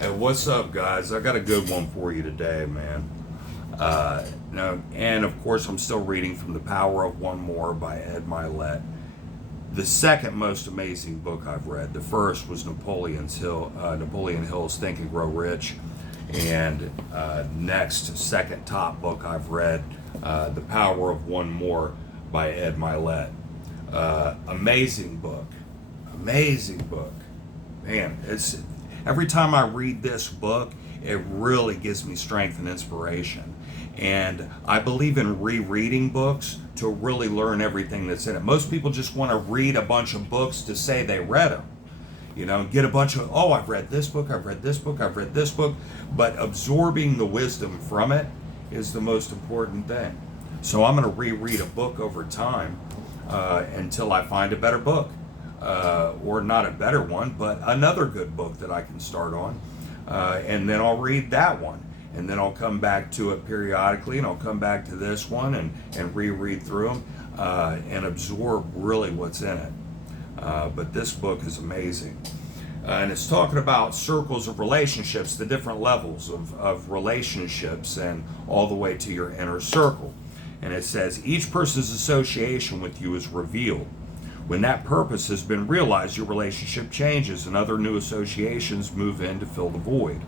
Hey, what's up, guys? I got a good one for you today, man. And of course, I'm still reading from The Power of One More by Ed Milet. The second most amazing book I've read. The first was Napoleon Hill's Think and Grow Rich. And next, second top book I've read, The Power of One More by Ed Milet. Amazing book. Amazing book. Man, it's every time I read this book, it really gives me strength and inspiration. And I believe in rereading books to really learn everything that's in it. Most people just want to read a bunch of books to say they read them. Get a bunch of, oh, I've read this book, I've read this book, I've read this book. But absorbing the wisdom from it is the most important thing. So I'm going to reread a book over time until I find a better book. Or not a better one, but another good book that I can start on. And then I'll read that one. And then I'll come back to it periodically, and I'll come back to this one and reread through them and absorb really what's in it. But this book is amazing. And it's talking about circles of relationships, the different levels of relationships, and all the way to your inner circle. And it says, each person's association with you is revealed. When that purpose has been realized, your relationship changes and other new associations move in to fill the void.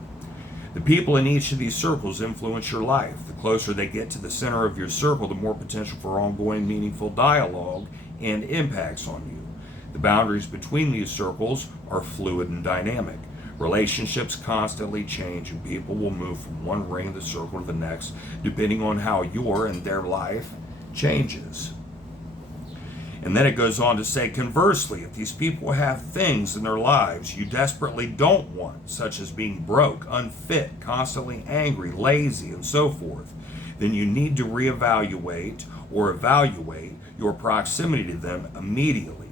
The people in each of these circles influence your life. The closer they get to the center of your circle, the more potential for ongoing meaningful dialogue and impacts on you. The boundaries between these circles are fluid and dynamic. Relationships constantly change, and people will move from one ring of the circle to the next, depending on how your and their life changes. And then it goes on to say, conversely, if these people have things in their lives you desperately don't want, such as being broke, unfit, constantly angry, lazy, and so forth, then you need to reevaluate or evaluate your proximity to them immediately.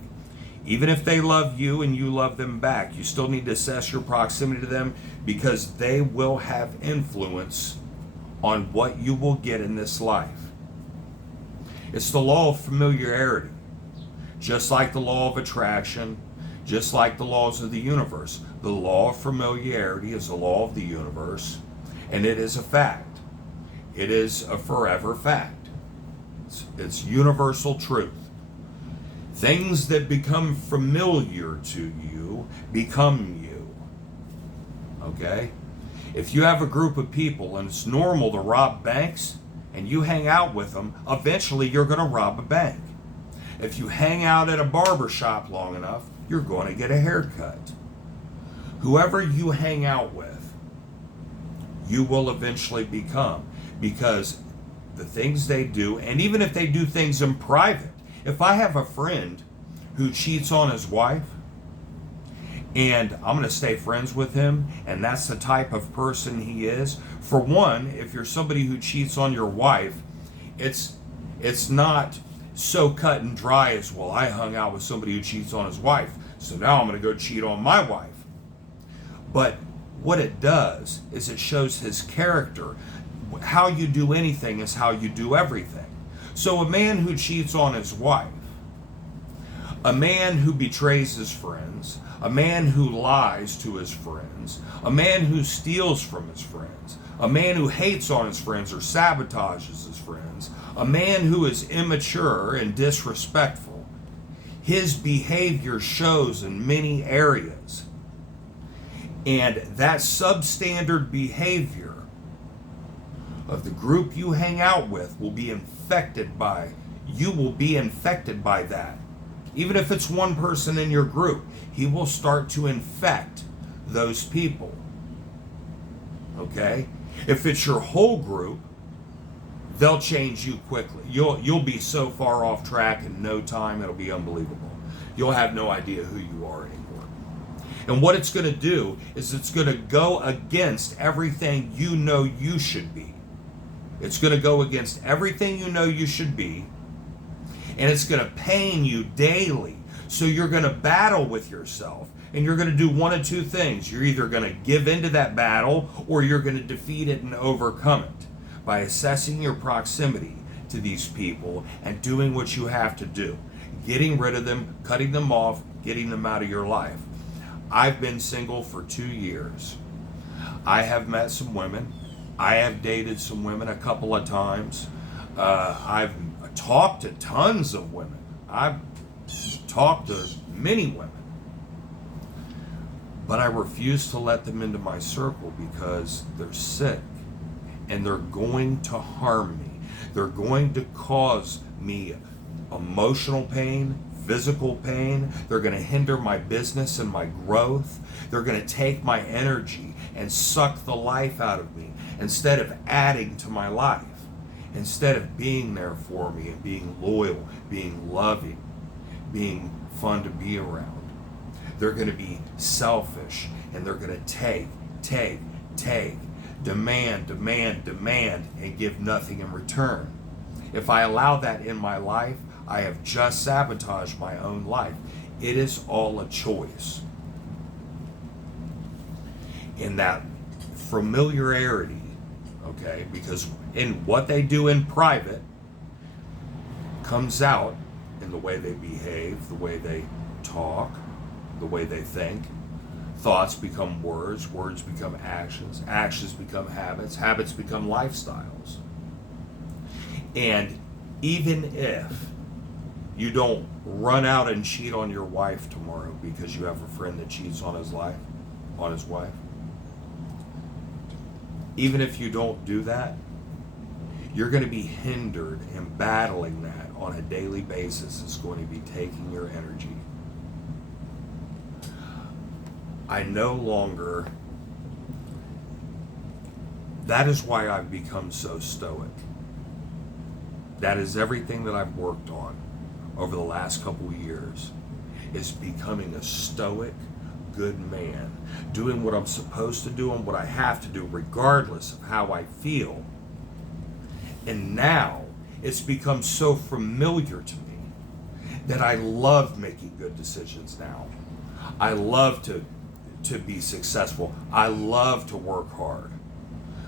Even if they love you and you love them back, you still need to assess your proximity to them, because they will have influence on what you will get in this life. It's the law of familiarity. Just like the law of attraction, just like the laws of the universe. The law of familiarity is the law of the universe, and it is a fact. It is a forever fact. It's universal truth. Things that become familiar to you become you. Okay? If you have a group of people and it's normal to rob banks and you hang out with them, eventually you're going to rob a bank. If you hang out at a barber shop long enough, you're going to get a haircut. Whoever you hang out with, you will eventually become, because the things they do, and even if they do things in private, if I have a friend who cheats on his wife, and I'm going to stay friends with him, and that's the type of person he is. For one, if you're somebody who cheats on your wife, it's not so cut and dry as, well, I hung out with somebody who cheats on his wife, so now I'm going to go cheat on my wife. But what it does is it shows his character. How you do anything is how you do everything. So a man who cheats on his wife, a man who betrays his friends, a man who lies to his friends, a man who steals from his friends, a man who hates on his friends or sabotages his friends, a man who is immature and disrespectful, his behavior shows in many areas. And that substandard behavior of the group you hang out with will be infected by, you will be infected by that. Even if it's one person in your group, he will start to infect those people. Okay? If it's your whole group, they'll change you quickly. You'll be so far off track in no time, it'll be unbelievable. You'll have no idea who you are anymore. And what it's going to do is it's going to go against everything you know you should be. It's going to go against everything you know you should be, and it's going to pain you daily. So you're going to battle with yourself, and you're going to do one of two things. You're either going to give into that battle, or you're going to defeat it and overcome it by assessing your proximity to these people and doing what you have to do. Getting rid of them, cutting them off, getting them out of your life. I've been single for 2 years. I have met some women. I have dated some women a couple of times. I've talked to tons of women. I've talked to many women. But I refuse to let them into my circle because they're sick and they're going to harm me. They're going to cause me emotional pain, physical pain. They're going to hinder my business and my growth. They're going to take my energy and suck the life out of me instead of adding to my life, instead of being there for me and being loyal, being loving, being fun to be around. They're going to be selfish and they're going to take, demand, and give nothing in return. If I allow that in my life, I have just sabotaged my own life. It is all a choice. In that familiarity, okay, because in what they do in private comes out in the way they behave, the way they talk, the way they think. Thoughts become words, words become actions, actions become habits, habits become lifestyles. And even if you don't run out and cheat on your wife tomorrow because you have a friend that cheats on his wife, even if you don't do that, you're going to be hindered in battling that on a daily basis. It's going to be taking your energy. I no longer, that is why I've become so stoic. That is everything that I've worked on over the last couple of years, is becoming a stoic, good man, doing what I'm supposed to do and what I have to do regardless of how I feel. And now it's become so familiar to me that I love making good decisions now. I love to be successful. I love to work hard.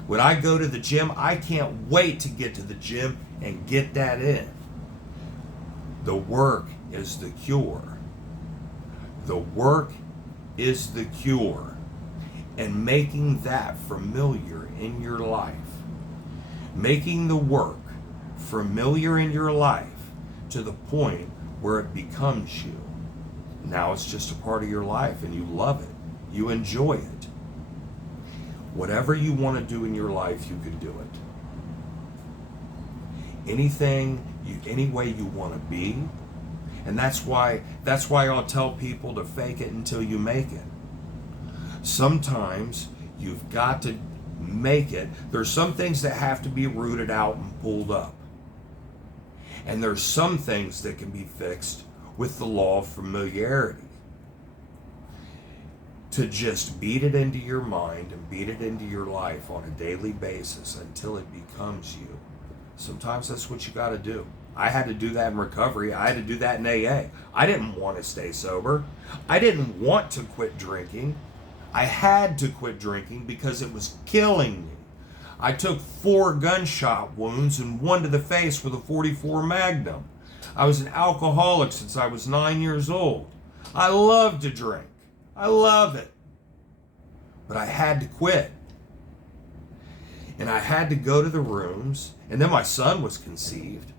When I go to the gym, I can't wait to get to the gym and get that in. The work is the cure. The work is the cure. And making that familiar in your life, making the work familiar in your life to the point where it becomes you. Now it's just a part of your life and you love it. You enjoy it. Whatever you want to do in your life, you can do it. Any way you want to be. And that's why I'll tell people to fake it until you make it. Sometimes you've got to make it. There's some things that have to be rooted out and pulled up. And there's some things that can be fixed with the law of familiarity. To just beat it into your mind and beat it into your life on a daily basis until it becomes you. Sometimes that's what you got to do. I had to do that in recovery. I had to do that in AA. I didn't want to stay sober. I didn't want to quit drinking. I had to quit drinking because it was killing me. I took 4 gunshot wounds and 1 to the face with a .44 Magnum. I was an alcoholic since I was 9 years old. I love to drink. I love it. But I had to quit. And I had to go to the rooms. And then my son was conceived.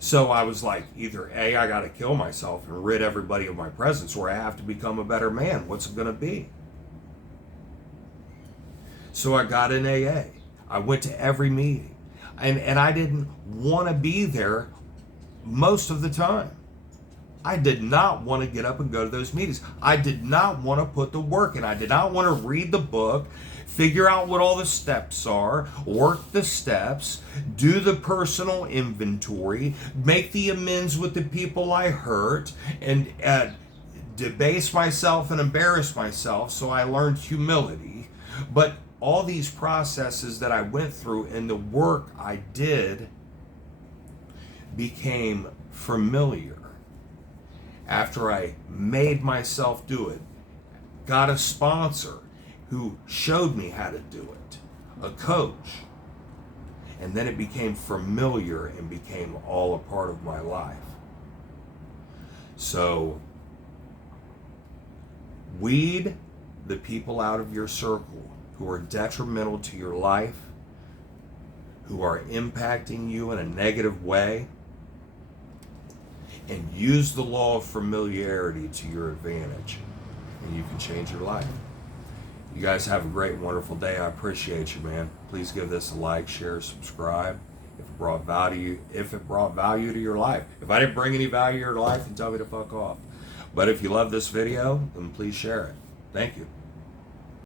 So I was like, either A, I got to kill myself and rid everybody of my presence, or I have to become a better man. What's it going to be? So I got in AA. I went to every meeting. And I didn't want to be there most of the time. I did not want to get up and go to those meetings. I did not want to put the work in. I did not want to read the book, figure out what all the steps are, work the steps, do the personal inventory, make the amends with the people I hurt, and debase myself and embarrass myself. So I learned humility. But all these processes that I went through and the work I did became familiar. After I made myself do it, got a sponsor who showed me how to do it, a coach, and then it became familiar and became all a part of my life. So, weed the people out of your circle who are detrimental to your life, who are impacting you in a negative way, and use the law of familiarity to your advantage, and you can change your life. You guys have a great, wonderful day. I appreciate you, man. Please give this a like, share, subscribe. If it brought value to your life. If I didn't bring any value to your life, then tell me to fuck off. But if you love this video, then please share it. Thank you.